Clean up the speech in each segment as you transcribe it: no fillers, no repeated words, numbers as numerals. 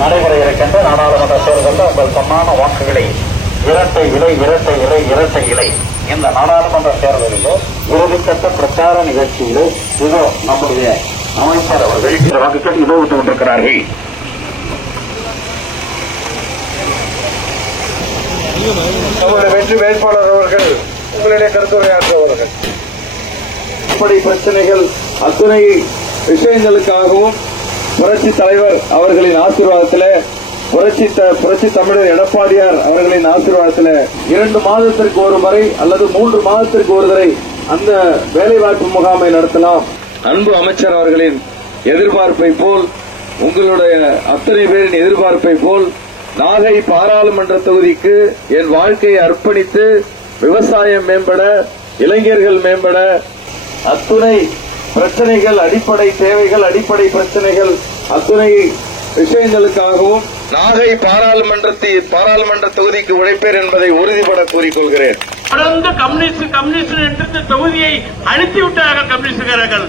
நடைபெற இருக்கின்ற நாடாளுமன்ற தேர்தலில் உங்கள் பொன்னான வாக்குகளை இரட்டை இலை இந்த நாடாளுமன்ற தேர்தலிலோ இறுதிக்கட்ட பிரச்சார நிகழ்ச்சியிலோ இதோ நம்முடைய அமைச்சர் அவர்கள் வாக்குகள் இதோ விட்டுக் கொண்டிருக்கிறார்கள். நம்முடைய வெற்றி வேட்பாளர் அவர்கள் உங்களிடையே கருத்துரையாற்றுவார்கள். இப்படி பிரச்சனைகள் அத்தனை விஷயங்களுக்காகவும் புரட்சி தலைவர் அவர்களின் ஆசீர்வாதத்தில் புரட்சி தமிழர் எடப்பாடியார் அவர்களின் ஆசீர்வாதத்தில் 2 மாதத்திற்கு ஒரு முறை அல்லது 3 மாதத்திற்கு ஒரு முறை அந்த வேலைவாய்ப்பு முகாமை நடத்தலாம். அன்பு அமைச்சர் அவர்களின் எதிர்பார்ப்பை போல், உங்களுடைய அத்தனை பேரின் எதிர்பார்ப்பை போல் நாகை பாராளுமன்ற தொகுதிக்கு என் வாழ்க்கையை அர்ப்பணித்து விவசாயம் மேம்பட, இளைஞர்கள் மேம்பட, அத்துணை பிரச்சனைகள், அடிப்படை தேவைகள், அடிப்படை பிரச்சனைகள் அத்துணை விஷயங்களுக்காகவும் நாகை பாராளுமன்ற தொகுதிக்கு உழைப்பேன் என்பதை உறுதிபட கூறிக்கொள்கிறேன். தொடர்ந்து கம்யூனிஸ்ட் என்ற தொகுதியை அழித்துவிட்டார்கள் கம்யூனிஸ்டுகாரர்கள்.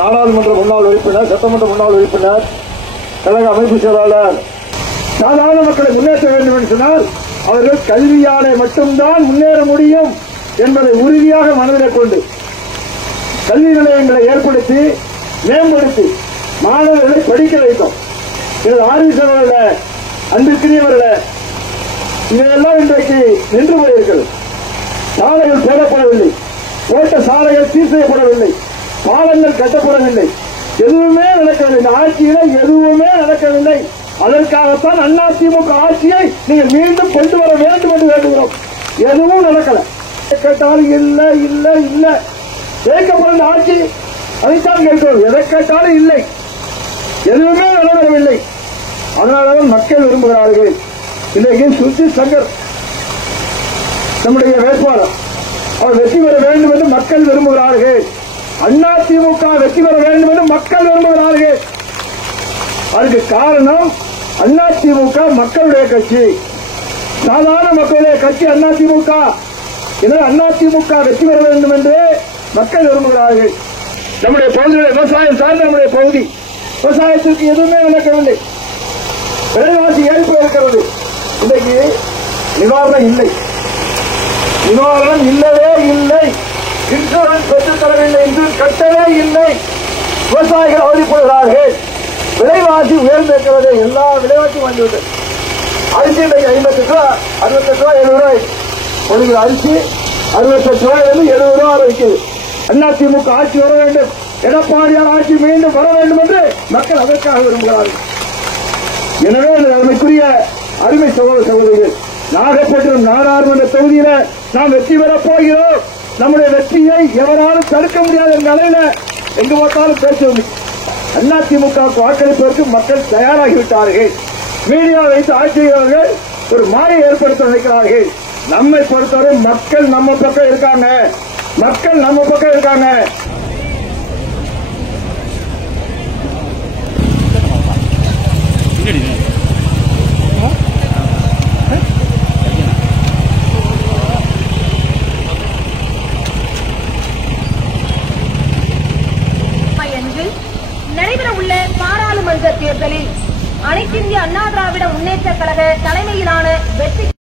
நாடாளுமன்ற முன்னாள் உறுப்பினர், சட்டமன்ற முன்னாள் உறுப்பினர், கழக அமைப்பு செயலாளர் சாதாரண மக்களை முன்னேற்ற வேண்டும் என்று சொன்னால் அவர்கள் கல்வியாலே மட்டும்தான் முன்னேற முடியும் என்பதை உறுதியாக மனதில் கொண்டு கல்வி நிலையங்களை ஏற்படுத்தி மேம்படுத்தி மாணவர்களை படிக்க வைத்தோம். இது ஆர்வீசர்கள அன்பிற்குரியவர்கள இதையெல்லாம் இன்றைக்கு நின்று போயிருக்கிறது. சாலைகள் போடப்படவில்லை, போட்ட சாலைகள் சீர் செய்யப்படவில்லை, பாலங்கள் கட்டப்படவில்லை, எதுவுமே நடக்கவில்லை. இந்த ஆட்சியில எதுவுமே நடக்கவில்லை. அதற்காகத்தான் அதிமுக ஆட்சியை நீங்கள் மீண்டும் கொண்டு வர வேண்டும் என்று வேண்டுகிறோம். எதுவும் நடக்கல. கேட்டாலும் இல்லை இல்லை இல்லை கேட்கப்படும் ஆட்சி அதைத்தான் கேட்கிறோம். எதை கேட்டாலும் இல்லை, எதுவுமே நடைபெறவில்லை. அதனால்தான் மக்கள் விரும்புகிறார்கள். இன்றைக்கு சுஜித் சங்கர் நம்முடைய வேட்பாளர், அவர் வெற்றி பெற வேண்டும் என்று மக்கள் விரும்புகிறார்கள். அதிமுக வெற்றி பெற வேண்டும் என்று மக்கள் விரும்புகிறார்கள். அதுக்கு காரணம் அதிமுக மக்களுடைய கட்சி, சாதாரண மக்களுடைய கட்சி அதிமுக. அதிமுக வெற்றி பெற வேண்டும் என்று மக்கள் விரும்புகிறார்கள். நம்முடைய பகுதியில் விவசாயம் சார்ந்த நம்முடைய பகுதி, விவசாயத்திற்கு எதுவுமே நடக்கவில்லை. விலைவாசி ஏற்பு இருக்கிறது. இன்றைக்கு நிவாரணம் இல்லை, நிவாரணம் இல்லவே இல்லை. இன்சூரன்ஸ் பெற்றுத் தரவில்லை, இன்சூரன்ஸ் கட்டவே இல்லை. விவசாயிகள் அவதிப்படுகிறார்கள். விலைவாசி உயர்ந்திருக்கிறது. எல்லா விலைவாசியும் வந்துவிட்டது. அரிசி இன்றைக்கு 58 ரூபா, 68 ரூபா, 70 ரூபாய். ஒரு அரிசி 68 ரூபாயிலிருந்து 70 ரூபா வைக்குது. அதிமுக ஆட்சி வர வேண்டும், எடப்பாடியார் ஆட்சி மீண்டும் வர வேண்டும் என்று மக்கள் அதற்காக விரும்புகிறார்கள். எனவே அதற்குரிய அருமை சகோதர சகோதரிகள், நாகப்பட்டினம் நாடாளுமன்ற தொகுதியில நாம் வெற்றி பெறப் போகிறோம். நம்முடைய வெற்றியை எவராலும் தடுக்க முடியாத நிலையில எங்கு பார்த்தாலும் பேசுவது. அதிமுக வாக்களிப்பதற்கு மக்கள் தயாராகிவிட்டார்கள். மீடியா வைத்து ஆட்சியாளர்கள் ஒரு மாயை ஏற்படுத்த நினைக்கிறார்கள். நம்மை பொறுத்தவரை மக்கள் நம்ம பக்கம் இருக்காங்க, மக்கள் நம்ம பக்கம் இருக்காங்க.